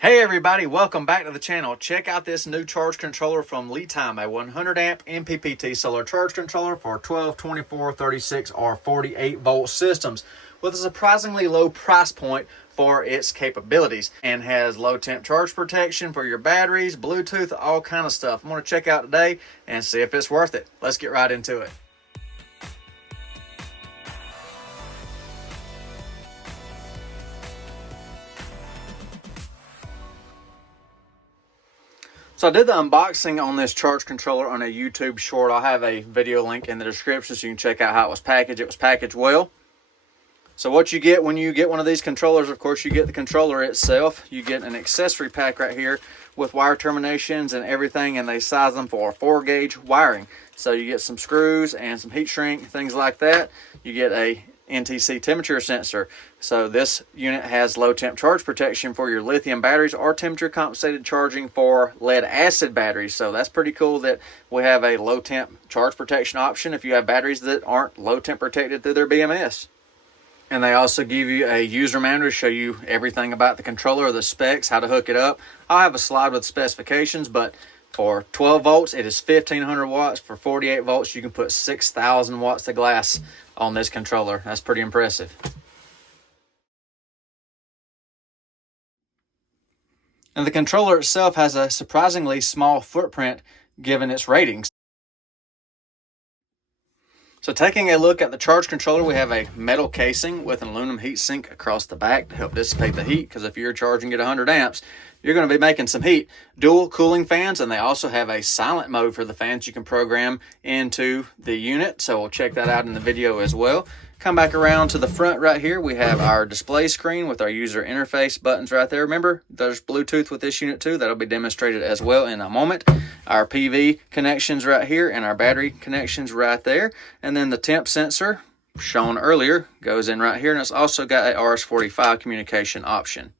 Hey everybody, welcome back to the channel. Check out this new charge controller from LiTime, a 100 amp MPPT solar charge controller for 12, 24, 36, or 48 volt systems with a surprisingly low price point for its capabilities, and has low temp charge protection for your batteries, Bluetooth, all kind of stuff. I'm going to check out today and see if it's worth it. Let's get right into it. So I did the unboxing on this charge controller on a YouTube short. I'll have a video link in the description so you can check out how it was packaged. It was packaged well. So what you get when you get one of these controllers, of course, you get the controller itself. You get an accessory pack right here with wire terminations and everything, and they size them for 4-gauge wiring. So you get some screws and some heat shrink, things like that. You get a NTC temperature sensor. So this unit has low temp charge protection for your lithium batteries or temperature compensated charging for lead acid batteries. So that's pretty cool that we have a low temp charge protection option if you have batteries that aren't low temp protected through their BMS. And they also give you a user manual to show you everything about the controller, the specs, how to hook it up. I'll have a slide with specifications, but for 12 volts, it is 1500 watts. For 48 volts, you can put 6,000 watts of glass on this controller. That's pretty impressive. And the controller itself has a surprisingly small footprint given its ratings. So taking a look at the charge controller, we have a metal casing with an aluminum heat sink across the back to help dissipate the heat, because if you're charging at 100 amps, you're going to be making some heat. Dual cooling fans, and they also have a silent mode for the fans you can program into the unit. So we'll check that out in the video as well. Come back around to the front right here. We have our display screen with our user interface buttons right there. Remember, there's Bluetooth with this unit too. That'll be demonstrated as well in a moment. Our PV connections right here and our battery connections right there. And then the temp sensor shown earlier goes in right here, and it's also got a RS-45 communication option.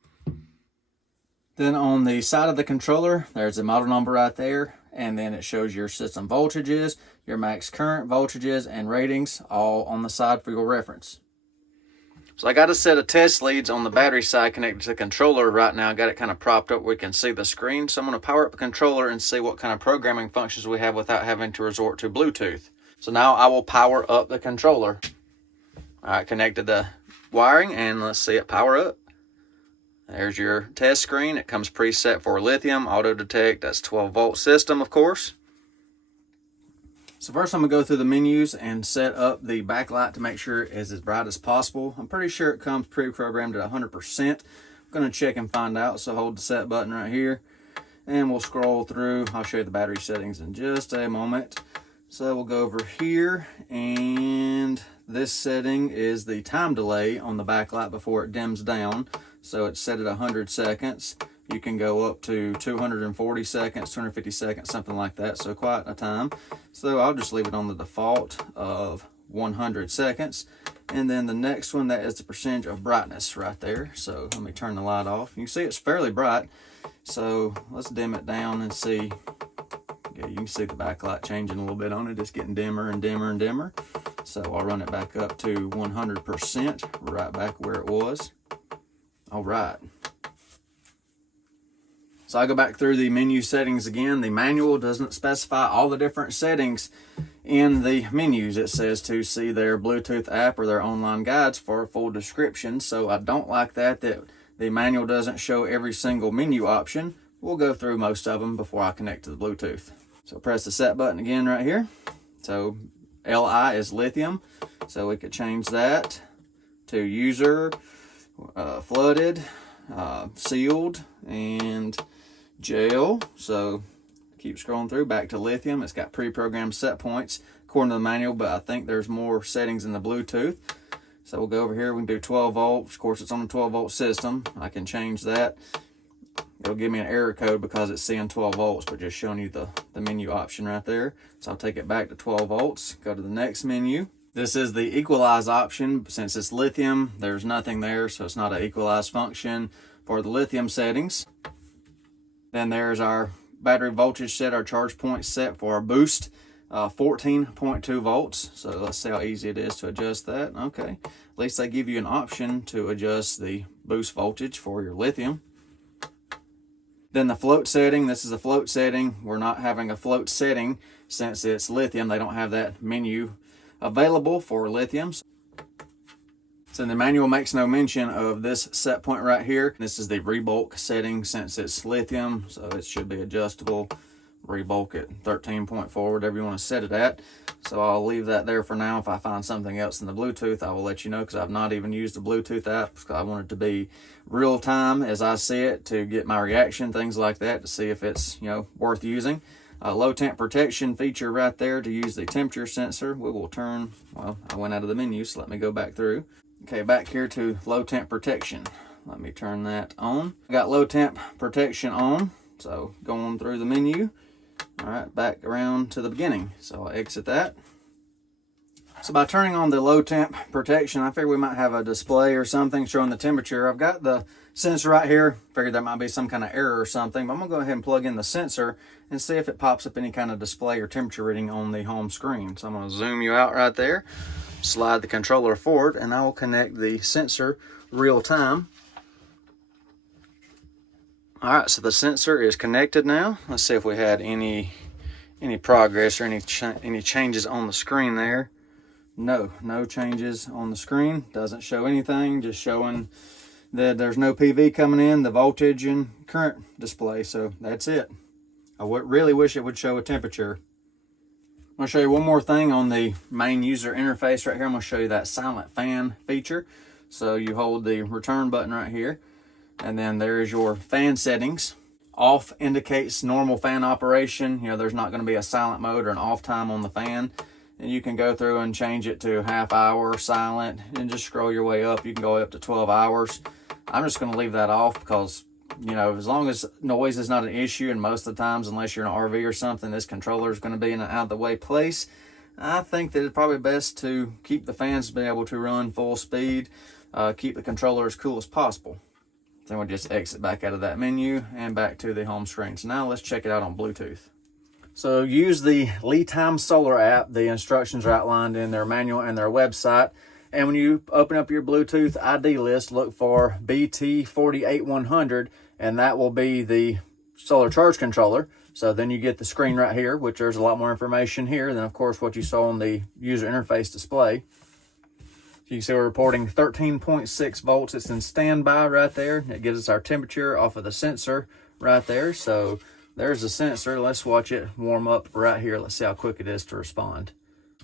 Then on the side of the controller, there's a model number right there, and then it shows your system voltages, your max current voltages, and ratings, all on the side for your reference. So I got a set of test leads on the battery side connected to the controller right now. I got it kind of propped up where we can see the screen. So I'm going to power up the controller and see what kind of programming functions we have without having to resort to Bluetooth. So now I will power up the controller. All right, connected the wiring, and let's see it power up. There's your test screen. It comes preset for lithium, auto detect. That's 12 volt system, of course. So first I'm gonna go through the menus and set up the backlight to make sure it is as bright as possible. I'm pretty sure it comes pre-programmed at 100%. I'm gonna check and find out, so hold the set button right here and we'll scroll through. I'll show you the battery settings in just a moment. So we'll go over here, and this setting is the time delay on the backlight before it dims down. So it's set at 100 seconds. You can go up to 240 seconds, 250 seconds, something like that. So quite a time. So I'll just leave it on the default of 100 seconds. And then the next one, that is the percentage of brightness right there. So let me turn the light off. You can see it's fairly bright. So let's dim it down and see. Yeah, you can see the backlight changing a little bit on it. It's getting dimmer and dimmer and dimmer. So I'll run it back up to 100%, right back where it was. All right. So I go back through the menu settings again. The manual doesn't specify all the different settings in the menus. It says to see their Bluetooth app or their online guides for a full description. So I don't like that the manual doesn't show every single menu option. We'll go through most of them before I connect to the Bluetooth. So press the set button again right here. So LI is lithium. So we could change that to user, flooded, sealed, and gel. So keep scrolling through back to lithium. It's got pre-programmed set points according to the manual, but I think there's more settings in the Bluetooth. So we'll go over here. We can do 12 volts. Of course, it's on a 12 volt system. I can change that. It'll give me an error code because it's seeing 12 volts, but just showing you the menu option right there. So I'll take it back to 12 volts. Go to the next menu. This is the equalize option. Since it's lithium, there's nothing there, so it's not an equalize function for the lithium settings. Then there's our battery voltage set, our charge point set for our boost, 14.2 volts. So let's see how easy it is to adjust that. Okay, at least they give you an option to adjust the boost voltage for your lithium. Then the float setting, this is a float setting. We're not having a float setting since it's lithium. They don't have that menu available for lithiums. So the manual makes no mention of this set point right here. This is the rebulk setting since it's lithium, so it should be adjustable. Rebulk at 13.4, whatever you want to set it at. So I'll leave that there for now. If I find something else in the Bluetooth, I will let you know, because I've not even used the Bluetooth app. I want it to be real time as I see it, to get my reaction, things like that, to see if it's, worth using. Low temp protection feature right there to use the temperature sensor. We will turn, well, I went out of the menu, so let me go back through. Okay, back here to low temp protection. Let me turn that on. Got low temp protection on, so going through the menu. All right, back around to the beginning. So I'll exit that. So by turning on the low temp protection, I figured we might have a display or something showing the temperature. I've got the sensor right here. Figured that might be some kind of error or something, but I'm gonna go ahead and plug in the sensor and see if it pops up any kind of display or temperature reading on the home screen. So I'm gonna zoom you out right there, slide the controller forward, and I will connect the sensor real time. All right, so the sensor is connected now. Let's see if we had any progress or any changes on the screen there. No changes on the screen. Doesn't show anything, just showing that there's no PV coming in, the voltage and current display. So that's it. I really wish it would show a temperature. I'm gonna show you one more thing on the main user interface right here. I'm gonna show you that silent fan feature. So you hold the return button right here, and then there's your fan settings. Off indicates normal fan operation. There's not going to be a silent mode or an off time on the fan. And you can go through and change it to half hour, silent, and just scroll your way up. You can go up to 12 hours. I'm just going to leave that off because, as long as noise is not an issue, and most of the times, unless you're in an RV or something, this controller is going to be in an out of the way place. I think that it's probably best to keep the fans being able to run full speed, keep the controller as cool as possible. Then we'll just exit back out of that menu and back to the home screen. So now let's check it out on Bluetooth. So use the LiTime Solar app. The instructions are outlined in their manual and their website. And when you open up your Bluetooth ID list, look for BT48100, and that will be the solar charge controller. So then you get the screen right here, which there's a lot more information here than, of course, what you saw on the user interface display. You can see we're reporting 13.6 volts. It's in standby right there. It gives us our temperature off of the sensor right there. So there's the sensor. Let's watch it warm up right here. Let's see how quick it is to respond.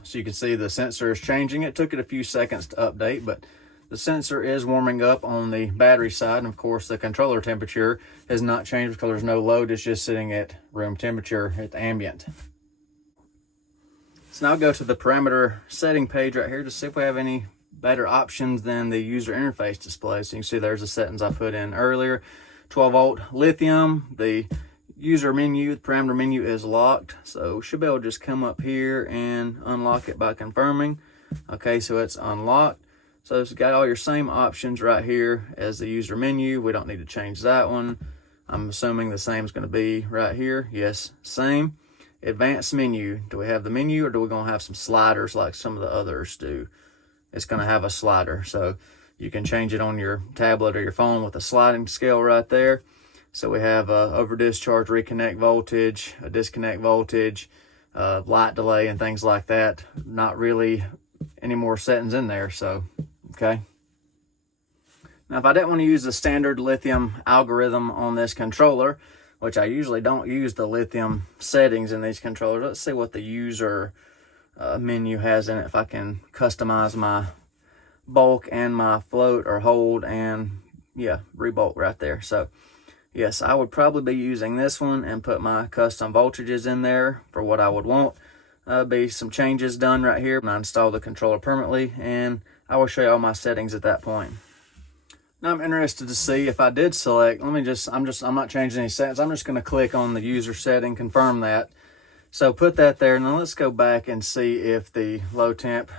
So you can see the sensor is changing. It took it a few seconds to update, but the sensor is warming up on the battery side. And of course, the controller temperature has not changed because there's no load. It's just sitting at room temperature at the ambient. So now I'll go to the parameter setting page right here to see if we have any better options than the user interface display. So you can see there's the settings I put in earlier. 12 volt lithium. The user menu, the parameter menu is locked. So should be able to just come up here and unlock it by confirming. Okay, so it's unlocked. So it's got all your same options right here as the user menu. We don't need to change that one. I'm assuming the same is going to be right here. Yes, same. Advanced menu. Do we have the menu, or do we going to have some sliders like some of the others do? It's going to have a slider, so you can change it on your tablet or your phone with a sliding scale right there. So we have over discharge, reconnect voltage, a disconnect voltage, light delay, and things like that. Not really any more settings in there, so okay. Now if I didn't want to use the standard lithium algorithm on this controller, which I usually don't use the lithium settings in these controllers, let's see what the user menu has in it. If I can customize my bulk and my float or hold, and yeah, rebulk right there. So yes, I would probably be using this one and put my custom voltages in there for what I would want. Be some changes done right here. I install the controller permanently, and I will show you all my settings at that point. Now I'm interested to see if I did select, I'm not changing any settings. I'm just going to click on the user setting, confirm that. So put that there. Now let's go back and see if the low temp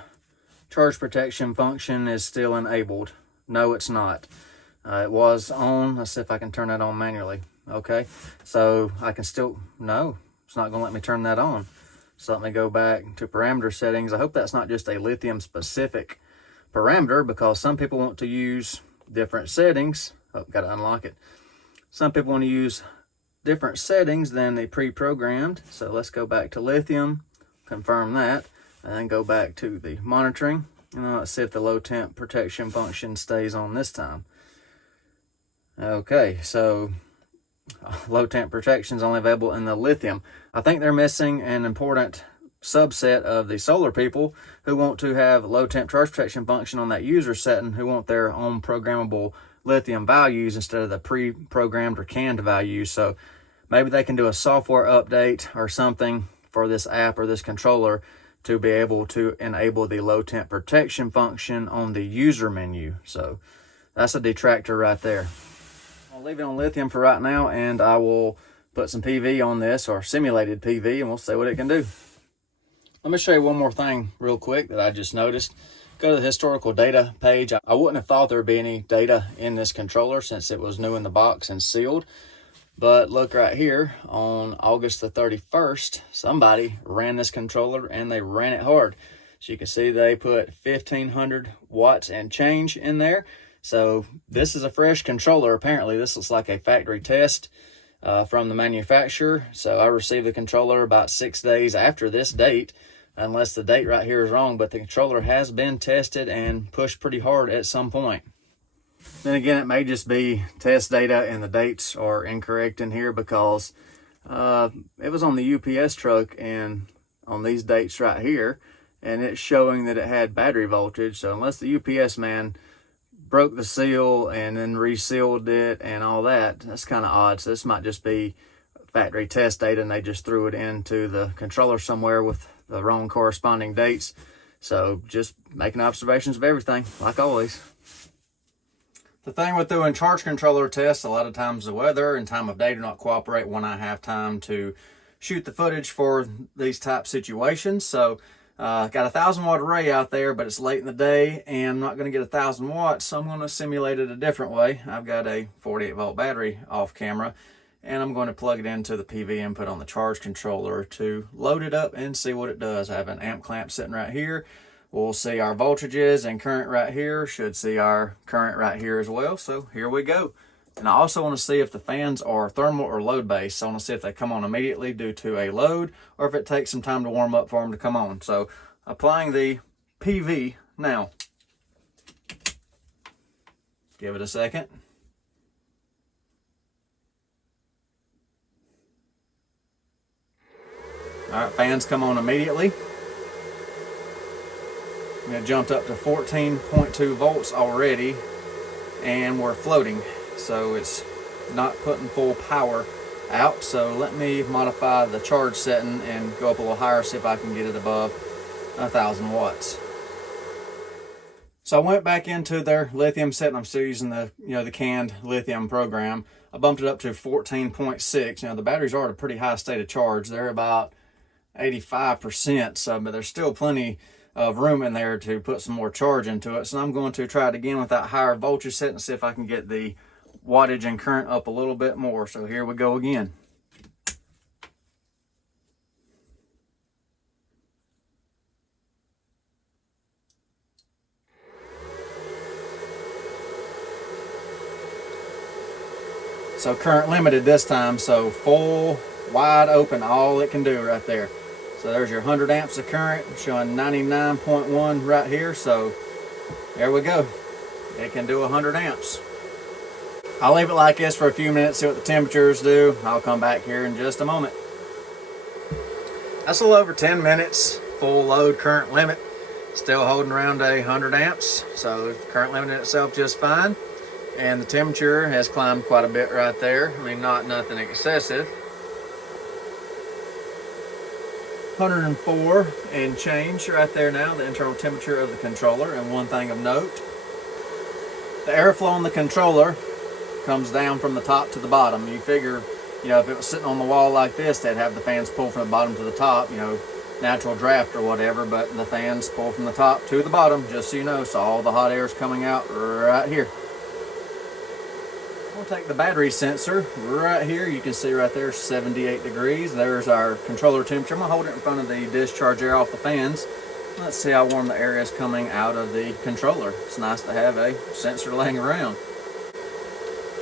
charge protection function is still enabled. No, it's not. It was on. Let's see if I can turn that on manually. Okay, so I can still, no, it's not going to let me turn that on. So let me go back to parameter settings. I hope that's not just a lithium specific parameter, because some people want to use different settings. Oh, got to unlock it. Some people want to use different settings than the pre-programmed. So let's go back to lithium, confirm that, and then go back to the monitoring. And let's see if the low temp protection function stays on this time. Okay, so low temp protection is only available in the lithium. I think they're missing an important subset of the solar people who want to have low temp charge protection function on that user setting, who want their own programmable lithium values instead of the pre-programmed or canned values. So maybe they can do a software update or something for this app or this controller to be able to enable the low temp protection function on the user menu. So that's a detractor right there. I'll leave it on lithium for right now, and I will put some PV on this, or simulated PV, and we'll see what it can do. Let me show you one more thing real quick that I just noticed. Go to the historical data page. I wouldn't have thought there would be any data in this controller since it was new in the box and sealed. But look right here, on August the 31st, somebody ran this controller and they ran it hard. So you can see they put 1500 watts and change in there. So this is a fresh controller. Apparently this looks like a factory test from the manufacturer. So I received the controller about 6 days after this date, unless the date right here is wrong, but the controller has been tested and pushed pretty hard at some point. Then again, it may just be test data and the dates are incorrect in here, because it was on the UPS truck and on these dates right here, and it's showing that it had battery voltage. So unless the UPS man broke the seal and then resealed it and all that, that's kind of odd. So this might just be factory test data and they just threw it into the controller somewhere with the wrong corresponding dates. So just making observations of everything, like always. The thing with doing charge controller tests, a lot of times the weather and time of day do not cooperate when I have time to shoot the footage for these type situations. So got a 1000 watt array out there, but it's late in the day and I'm not going to get 1000 watts, so I'm going to simulate it a different way. I've got a 48 volt battery off camera, and I'm going to plug it into the PV input on the charge controller to load it up and see what it does. I have an amp clamp sitting right here. We'll see our voltages and current right here. Should see our current right here as well. So here we go. And I also want to see if the fans are thermal or load based. So I want to see if they come on immediately due to a load, or if it takes some time to warm up for them to come on. So applying the PV now. Give it a second. All right, fans come on immediately. It jumped up to 14.2 volts already, and we're floating. So it's not putting full power out. So let me modify the charge setting and go up a little higher, see if I can get it above 1000 watts. So I went back into their lithium setting. I'm still using the the canned lithium program. I bumped it up to 14.6. Now the batteries are at a pretty high state of charge. They're about 85%, so but there's still plenty of room in there to put some more charge into it. So I'm going to try it again with that higher voltage set and see if I can get the wattage and current up a little bit more. So here we go again. So current limited this time, so full, wide open, all it can do right there. So there's your 100 amps of current, showing 99.1 right here. So there we go. It can do 100 amps. I'll leave it like this for a few minutes, see what the temperatures do. I'll come back here in just a moment. That's a little over 10 minutes, full load current limit. Still holding around 100 amps. So current limit itself just fine. And the temperature has climbed quite a bit right there. I mean, nothing excessive. 104 and change right there now, the internal temperature of the controller. And one thing of note, the airflow on the controller comes down from the top to the bottom. You figure, if it was sitting on the wall like this, they'd have the fans pull from the bottom to the top, natural draft or whatever, but the fans pull from the top to the bottom, just so you know, so all the hot air is coming out right here. We'll take the battery sensor right here. You can see right there, 78 degrees. There's our controller temperature. I'm gonna hold it in front of the discharge air off the fans. Let's see how warm the air is coming out of the controller. It's nice to have a sensor laying around.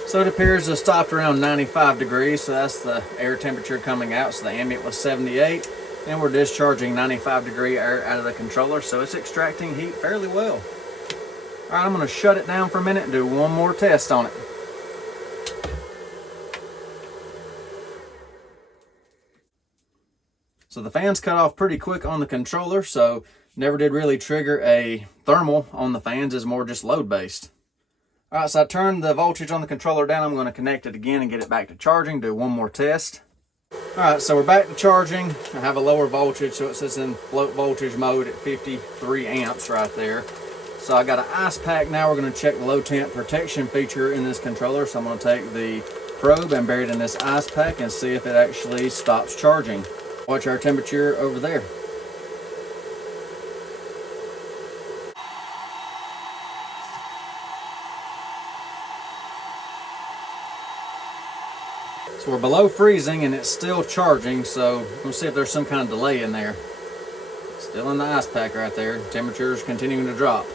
So it appears to stopped around 95 degrees, so that's the air temperature coming out. So the ambient was 78, and we're discharging 95-degree air out of the controller, so it's extracting heat fairly well. All right, I'm gonna shut it down for a minute and do one more test on it. So the fans cut off pretty quick on the controller, so never did really trigger a thermal on the fans, is more just load based. All right, so I turned the voltage on the controller down. I'm going to connect it again and get it back to charging, do one more test. All right, so we're back to charging. I have a lower voltage, so it says in float voltage mode at 53 amps right there. So I got an ice pack now. We're going to check the low temp protection feature in this controller. So I'm going to take the probe and bury it in this ice pack and see if it actually stops charging. Watch our temperature over there. So we're below freezing and it's still charging, so we'll see if there's some kind of delay in there. Still in the ice pack right there. Temperature's continuing to drop.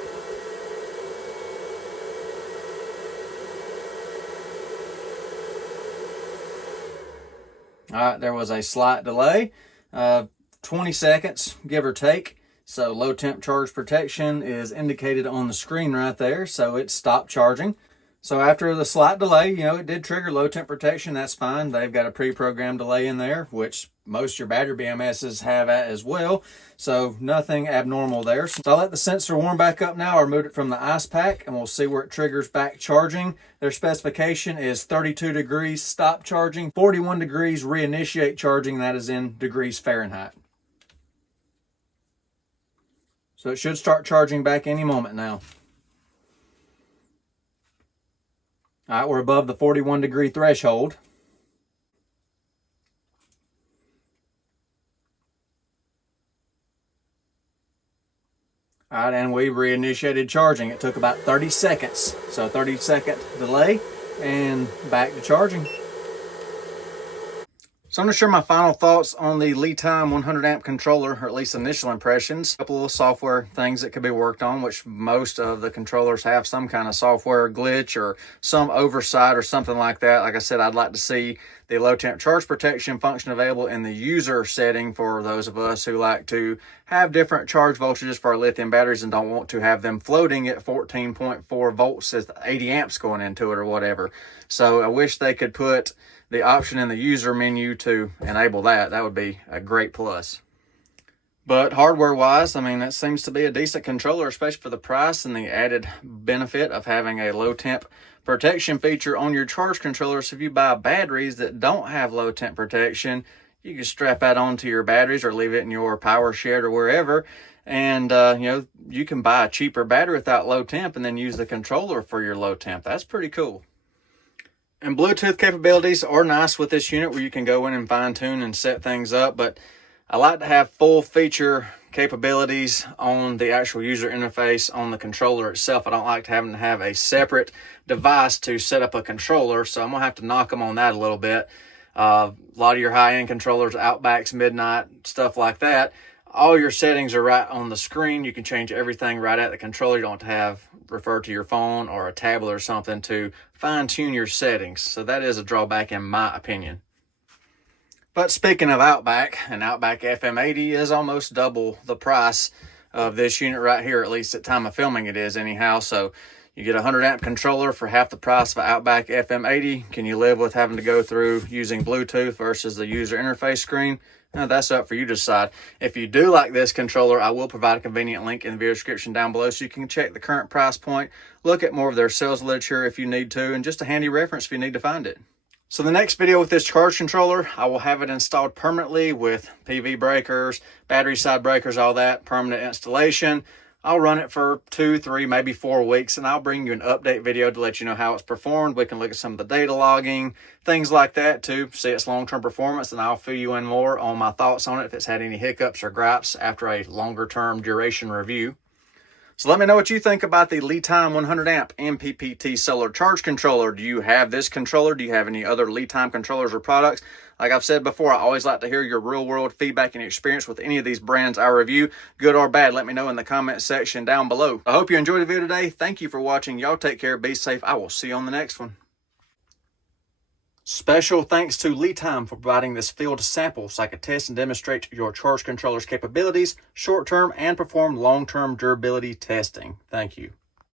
All right, there was a slight delay, 20 seconds, give or take. So low temp charge protection is indicated on the screen right there, so it stopped charging. So after the slight delay, it did trigger low temp protection. That's fine. They've got a pre-programmed delay in there, which most of your battery BMSs have as well. So nothing abnormal there. So I'll let the sensor warm back up now. I removed it from the ice pack and we'll see where it triggers back charging. Their specification is 32 degrees stop charging, 41 degrees reinitiate charging. That is in degrees Fahrenheit. So it should start charging back any moment now. All right, we're above the 41 degree threshold. All right, and we reinitiated charging. It took about 30 seconds. So 30-second delay and back to charging. So I'm going to share my final thoughts on the LiTime 100 amp controller, or at least initial impressions. A couple of software things that could be worked on, which most of the controllers have some kind of software glitch or some oversight or something like that. Like I said, I'd like to see the low temp charge protection function available in the user setting for those of us who like to have different charge voltages for our lithium batteries and don't want to have them floating at 14.4 volts with 80 amps going into it or whatever. So I wish they could put the option in the user menu to enable that. That would be a great plus. But hardware wise, I mean, that seems to be a decent controller, especially for the price and the added benefit of having a low temp protection feature on your charge controller. So if you buy batteries that don't have low temp protection, you can strap that onto your batteries or leave it in your power shed or wherever. And, you can buy a cheaper battery without low temp and then use the controller for your low temp. That's pretty cool. And Bluetooth capabilities are nice with this unit where you can go in and fine tune and set things up, but I like to have full feature capabilities on the actual user interface on the controller itself. I don't like having to have a separate device to set up a controller, so I'm gonna have to knock them on that a little bit. A lot of your high-end controllers, Outbacks, Midnight, stuff like that, all your settings are right on the screen. You can change everything right at the controller. You don't have to refer to your phone or a tablet or something to fine-tune your settings. So that is a drawback in my opinion. But speaking of Outback, an Outback FM80 is almost double the price of this unit right here, at least at time of filming it is anyhow. So you get a 100 amp controller for half the price of an Outback FM80. Can you live with having to go through using Bluetooth versus the user interface screen? Now, that's up for you to decide. If you do like this controller, I will provide a convenient link in the video description down below so you can check the current price point, look at more of their sales literature if you need to, and just a handy reference if you need to find it. So the next video with this charge controller, I will have it installed permanently with PV breakers, battery side breakers, all that, permanent installation. I'll run it for 2, 3, maybe 4 weeks, and I'll bring you an update video to let you know how it's performed. We can look at some of the data logging, things like that to see its long-term performance, and I'll fill you in more on my thoughts on it if it's had any hiccups or gripes after a longer-term duration review. So let me know what you think about the LiTime 100 amp MPPT solar charge controller. Do you have this controller? Do you have any other LiTime controllers or products? Like I've said before, I always like to hear your real-world feedback and experience with any of these brands I review, good or bad. Let me know in the comment section down below. I hope you enjoyed the video today. Thank you for watching. Y'all take care. Be safe. I will see you on the next one. Special thanks to LiTime for providing this field sample so I could test and demonstrate your charge controller's capabilities, short-term and perform long-term durability testing. Thank you.